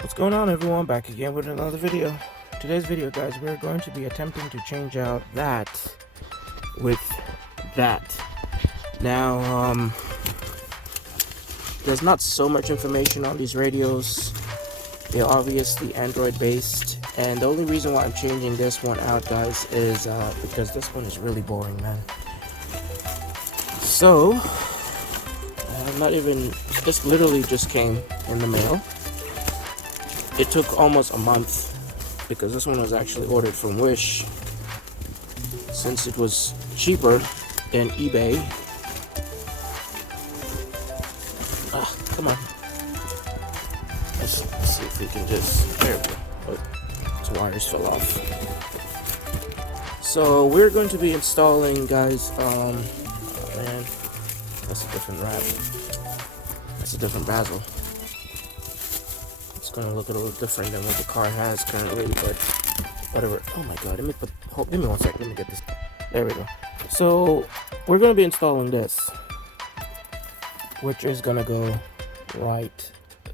What's going on, everyone? Back again with another video. Today's video, guys, we're going to be attempting to change out that with that. Now, there's not so much information on these radios. They're obviously Android based, and the only reason why I'm changing this one out, guys, is because this one is really boring, man. So, this literally just came in the mail. It took almost a month because this one was actually ordered from Wish, since it was cheaper than eBay. Come on. Let's see if we can just, there we go. Oh, its wires fell off. So we're going to be installing, guys, oh man, that's a different wrap. That's a different bezel. It's gonna look a little different than what the car has currently, but whatever. Oh my god, give me 1 second, let me get this. There we go. So we're gonna be installing this, which is gonna go right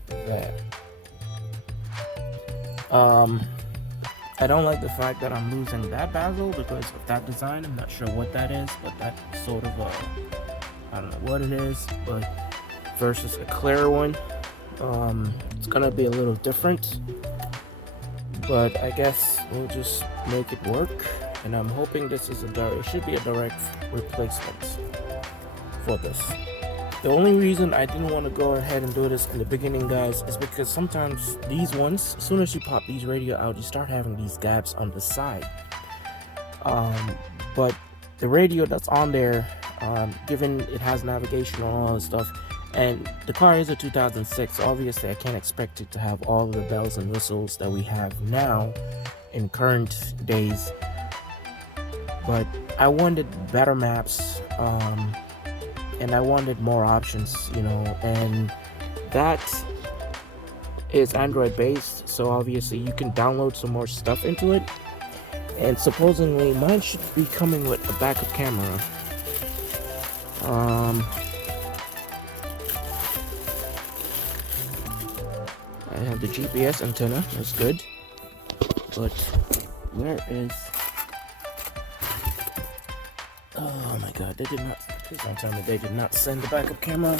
there. I don't like the fact that I'm losing that bezel because of that design. I'm not sure what that is, but that's sort of I don't know what it is, but versus a clear one, it's gonna be a little different, but I guess we'll just make it work. And I'm hoping this is it should be a direct replacement for this. The only reason I didn't want to go ahead and do this in the beginning, guys, is because sometimes these ones, as soon as you pop these radio out, you start having these gaps on the side. But the radio that's on there, given it has navigation and all that stuff, and the car is a 2006, so obviously I can't expect it to have all of the bells and whistles that we have now in current days. But I wanted better maps, and I wanted more options, and that is Android based, so obviously you can download some more stuff into it. And supposedly mine should be coming with a backup camera. I have the GPS antenna, that's good. But where is... Oh my god, please don't tell me they did not send the backup camera.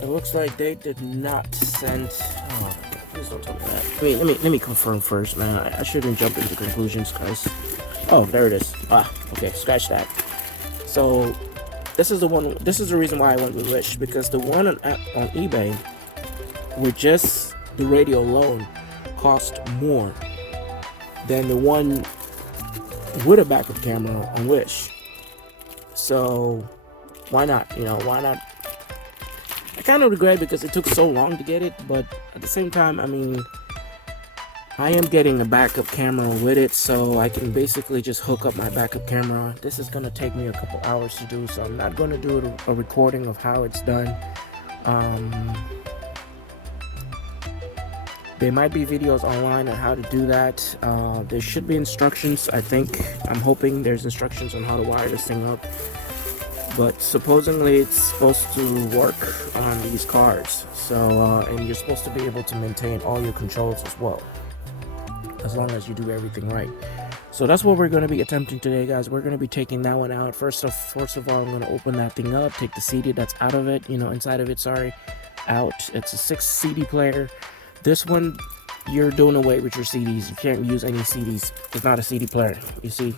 It looks like they did not send... Oh my god, please don't tell me that. Wait, let me confirm first, man. I shouldn't jump into conclusions, guys. Oh, there it is. Okay, scratch that. So this is the reason why I went with Wish, because the one on eBay with just the radio alone cost more than the one with a backup camera on Wish. So why not? Why not? I kind of regret because it took so long to get it, but at the same time, I mean, I am getting a backup camera with it, so I can basically just hook up my backup camera. This is gonna take me a couple hours to do, so I'm not gonna do a recording of how it's done. There might be videos online on how to do that. There should be instructions, I think. I'm hoping there's instructions on how to wire this thing up. But supposedly it's supposed to work on these cars. So, and you're supposed to be able to maintain all your controls as well, as long as you do everything right. So that's what we're going to be attempting today, guys. We're going to be taking that one out. First of all, I'm going to open that thing up, take the CD that's out of it, inside of it, sorry, out. It's a 6 CD player. This one, you're doing away with your CDs. You can't use any CDs. It's not a CD player, you see.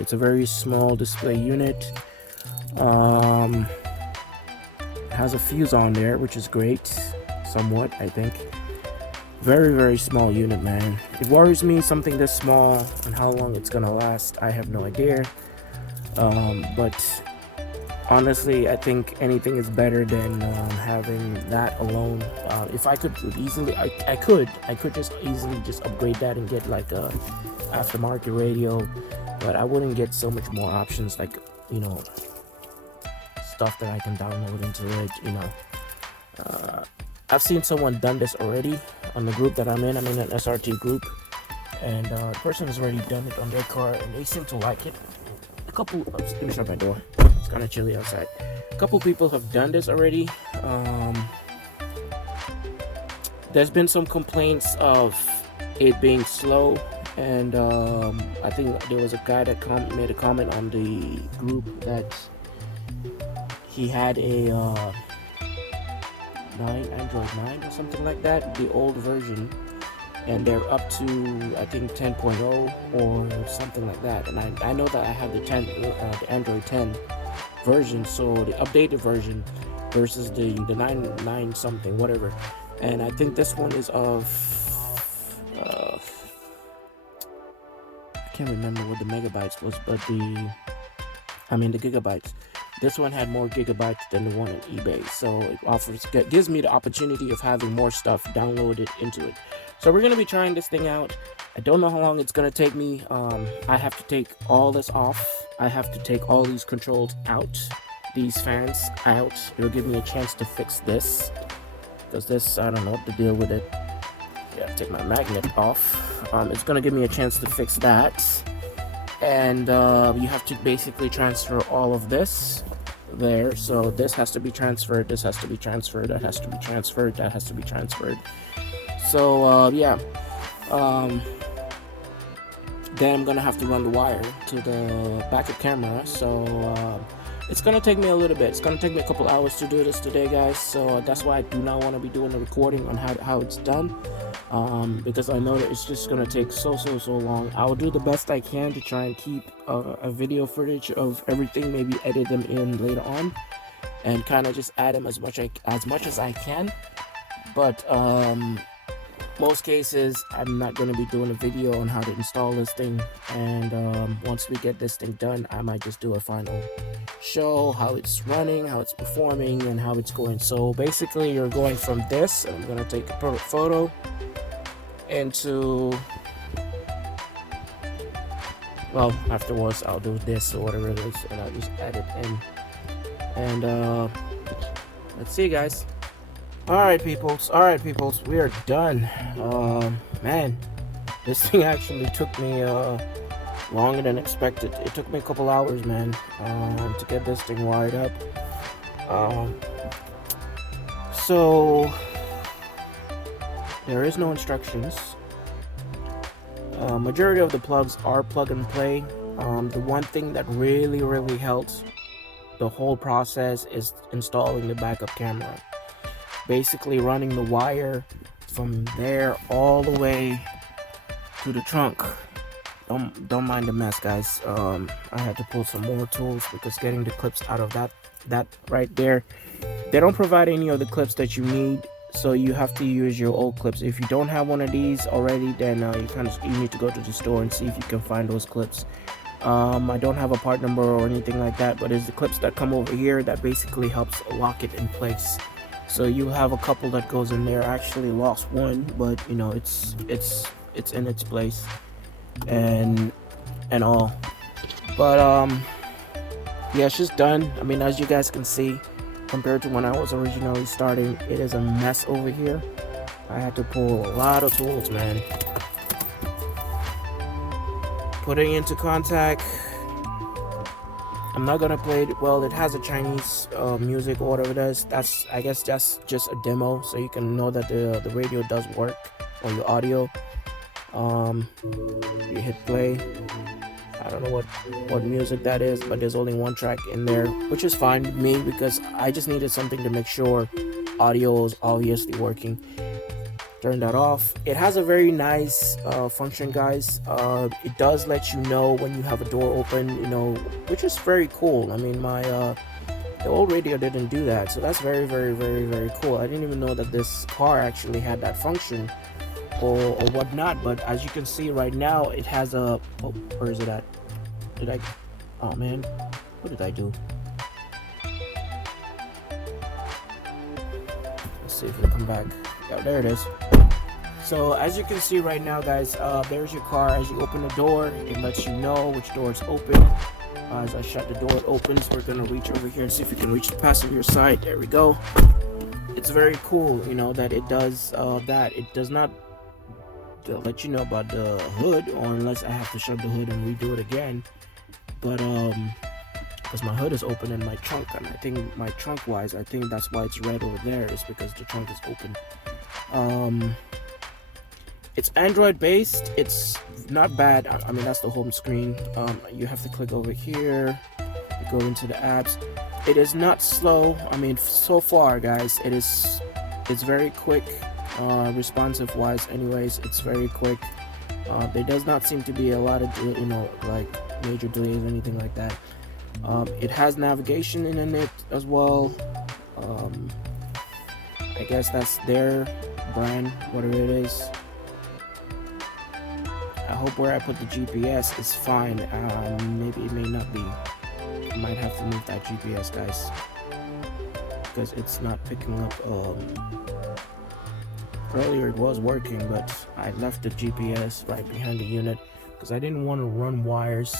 It's a very small display unit. Has a fuse on there, which is great, somewhat, I think. Very, very small unit, man. It worries me, something this small, and how long it's gonna last, I have no idea. But honestly, I think anything is better than having that alone. If I could easily, I could just easily just upgrade that and get like a aftermarket radio, but I wouldn't get so much more options, like, stuff that I can download into it. I've seen someone done this already on the group that I'm in. I'm in an SRT group, and the person has already done it on their car, and they seem to like it. Let me shut my door. It's kind of chilly outside. A couple people have done this already. There's been some complaints of it being slow, and I think there was a guy that made a comment on the group that he had a Android 9 or something like that, the old version, and they're up to I think 10.0 or something like that. And I know that I have the Android 10 version, so the updated version versus the 9 something whatever. And I think this one is of I can't remember what the megabytes was, but the gigabytes. This one had more gigabytes than the one on eBay, so it gives me the opportunity of having more stuff downloaded into it. So we're gonna be trying this thing out. I don't know how long it's gonna take me. I have to take all this off. I have to take all these controls out, these fans out. It'll give me a chance to fix this, because this, I don't know what to deal with it. Yeah, take my magnet off. It's gonna give me a chance to fix that, and you have to basically transfer all of this there. So this has to be transferred, this has to be transferred, that has to be transferred, that has to be transferred. So yeah, then I'm gonna have to run the wire to the backup camera. So it's gonna take me a little bit. It's gonna take me a couple hours to do this today, guys. So that's why I do not want to be doing a recording on how it's done, because I know that it's just gonna take so long. I will do the best I can to try and keep a video footage of everything, maybe edit them in later on, and kind of just add them as much as I can. But most cases I'm not going to be doing a video on how to install this thing, and once we get this thing done, I might just do a final show how it's running, how it's performing, and how it's going. So basically you're going from this, and I'm going to take a photo into, well, afterwards I'll do this or whatever it is, and I'll just add it in, and let's see, guys. Alright peoples, we are done. Man, this thing actually took me longer than expected. It took me a couple hours, man, to get this thing wired up. So there is no instructions. Majority of the plugs are plug and play. The one thing that really helps the whole process is installing the backup camera. Basically running the wire from there all the way to the trunk. Don't mind the mess, guys. I had to pull some more tools because getting the clips out of that right there, they don't provide any of the clips that you need, so you have to use your old clips. If you don't have one of these already, then you need to go to the store and see if you can find those clips. I don't have a part number or anything like that, but it's the clips that come over here that basically helps lock it in place. So you have a couple that goes in there. I actually lost one, but you know, it's in its place and all. But yeah, it's just done. I mean, as you guys can see, compared to when I was originally starting, it is a mess over here. I had to pull a lot of tools, man. Putting into contact, I'm not gonna play it. Well, it has a Chinese music or whatever it is. I guess that's just a demo, so you can know that the radio does work, or your audio. You hit play. I don't know what music that is, but there's only one track in there, which is fine with me because I just needed something to make sure audio is obviously working. Turn that off. It has a very nice function, guys. It does let you know when you have a door open, you know, which is very cool. I mean, my the old radio didn't do that, so that's very cool. I didn't even know that this car actually had that function or whatnot. But as you can see right now, it has a, oh, where is it at? Oh man, what did I do? Let's see if we come back. Yeah, there it is. So as you can see right now, guys, there's your car. As you open the door, it lets you know which door is open. As I shut the door, it opens. We're gonna reach over here and see if we can reach the passenger side. There we go. It's very cool, you know, that it does that. It does not let you know about the hood, or unless I have to shut the hood and redo it again. But because my hood is open in my trunk, and I think my trunk wise, I think that's why it's red over there, is because the trunk is open. It's Android based. It's not bad. I mean, that's the home screen. You have to click over here, go into the apps. It is not slow. I mean, so far, guys, it's very quick, responsive wise. Anyways, it's very quick. There does not seem to be a lot of, like major delays or anything like that. It has navigation in it as well. I guess that's their brand, whatever it is. I hope where I put the GPS is fine. Maybe it may not be. I might have to move that GPS, guys, because it's not picking up. Earlier it was working, but I left the GPS right behind the unit because I didn't want to run wires,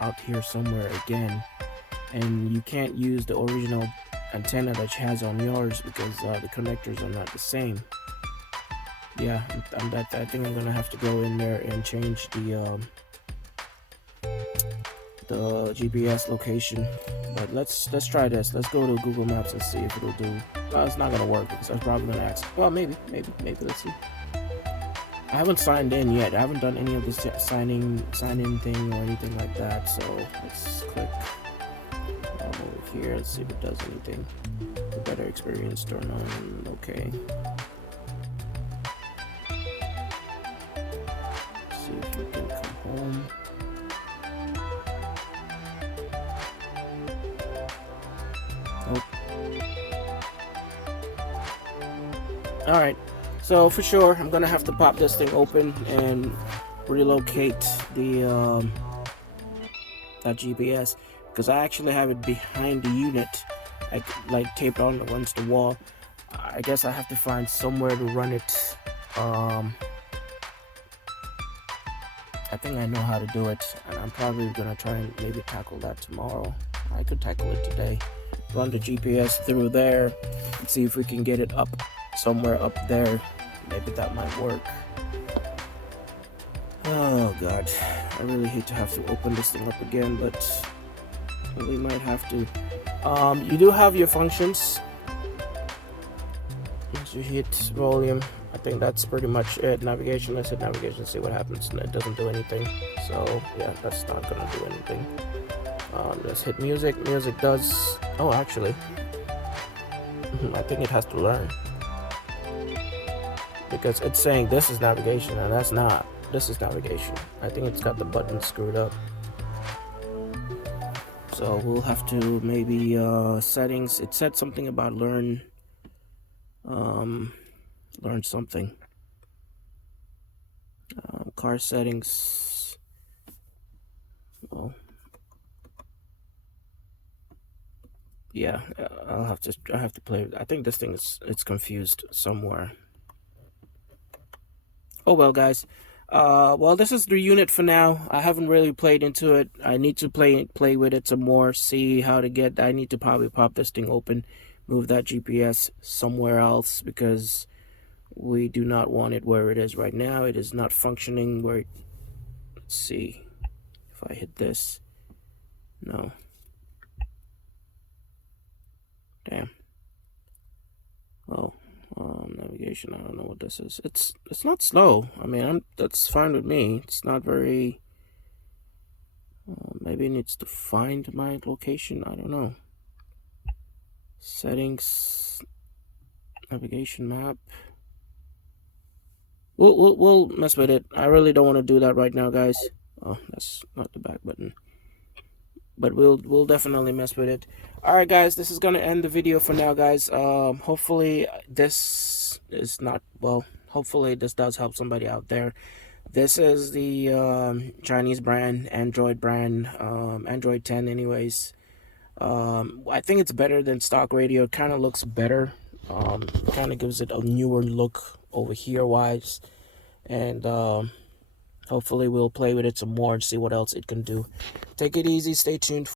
out here somewhere again. And you can't use the original antenna that she has on yours because the connectors are not the same. Yeah, I think I'm gonna have to go in there and change the GPS location. But let's try this. Let's go to Google Maps and see if it'll do. No, it's not gonna work because I'm probably gonna ask. Well, maybe. Let's see. I haven't signed in yet. I haven't done any of this sign in thing or anything like that. So let's click over here. Let's see if it does anything. A better experience. Turn on. Okay. See if you can come home. Oh. Alright, so for sure I'm gonna have to pop this thing open and relocate the that GPS, because I actually have it behind the unit, like taped on against the wall. I guess I have to find somewhere to run it. I think I know how to do it, and I'm probably gonna try and maybe tackle that tomorrow. I could tackle it today. Run the GPS through there and see if we can get it up somewhere up there. Maybe that might work. Oh god, I really hate to have to open this thing up again, but we might have to. You do have your functions. Once you hit volume, I think that's pretty much it. Navigation, let's hit navigation, see what happens. And it doesn't do anything, so yeah, that's not gonna do anything. Let's hit music. Music does. Oh, actually, I think it has to learn, because it's saying this is navigation and that's not. This is navigation. I think it's got the button screwed up. So we'll have to maybe settings. It said something about learn something. Car settings. Well, yeah, I have to play. I think this thing it's confused somewhere. Oh well, guys. Well, this is the unit for now. I haven't really played into it. I need to play with it some more, see how to get. I need to probably pop this thing open, move that GPS somewhere else, because we do not want it where it is right now. It is not functioning where let's see if I hit this. No. Damn. Oh, navigation. I don't know what this is. It's not slow. I mean, that's fine with me. It's not very. Maybe it needs to find my location. I don't know. Settings, navigation map. We'll mess with it. I really don't want to do that right now, guys. Oh, that's not the back button. But we'll definitely mess with it. Alright guys, this is gonna end the video for now, guys. Hopefully this is not, well, hopefully this does help somebody out there. This is the Chinese brand, Android brand, Android 10 anyways. I think it's better than stock radio. It kind of looks better. Kind of gives it a newer look over here wise. And hopefully we'll play with it some more and see what else it can do. Take it easy, stay tuned.